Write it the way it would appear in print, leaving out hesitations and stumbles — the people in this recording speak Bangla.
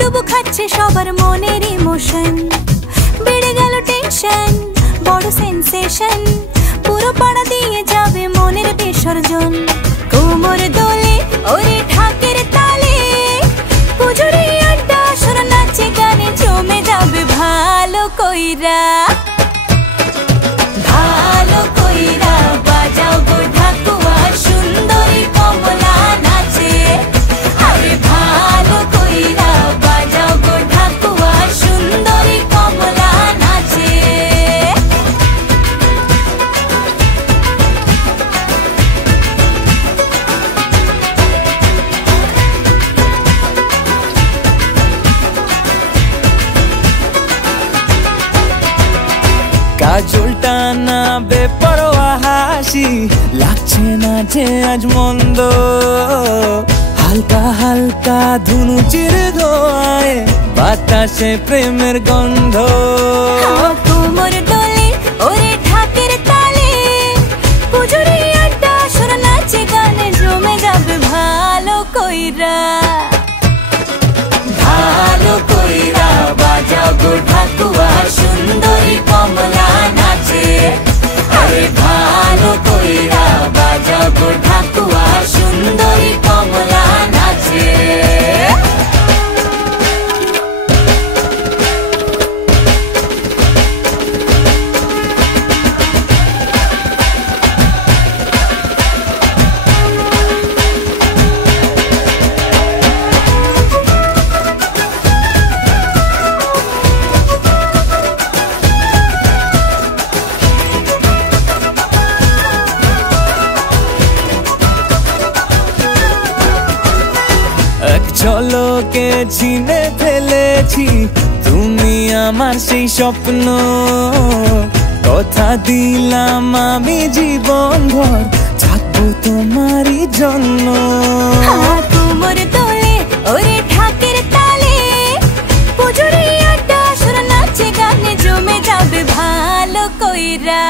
ডুবো খাচ্ছে সবার মনের ইমোশন, বেড়ে গেল টেনশন, বড় সেন্সেশন, পুরো পাড়া দিয়ে যাবে মনের বিসর্জন। কোমর দোলে ওরে ঢাকের তালে, পুজোরে আড্ডা সুর নাচে গানে জমে যাবে ভালো কইরা। ভালো কইরা বাজাও গো ঢাকুয়া, সুন্দরী কমলা নাচে। আরে ভালো কইরা বাজাও গো ঢাকুয়া, সুন্দরী কমলা নাচে। কাজলটা না বেপরোয়া হাসি, লাগছে না যে আজ মন্দ, হালকা হালকা ধুনুচির ধোঁয়ায় বাতাসে প্রেমের গন্ধ। কোমর দোলে ওরে ঢাকের তালে, পুজোরে আড্ডা সুর নাচে গানে জমে যাবে ভালো কইরা। ভালো কইরা বাজাও গো ঢাকুয়া, সুন্দরী কমলা নাচে। আরে ভালো কইরা বাজাও গো ঢাকুয়া, সুন্দরী কমলা নাচে। ঝলকে চিনে ফেলেছি তুমি আমার সেই স্বপ্ন, কথা দিলাম আমি জীবন ভর থাকবো তোমারই জন্য। কোমর দোলে ওরে ঢাকের তালে, পুজোরে আড্ডা সুর নাচে গানে জমে যাবে ভালো কইরা।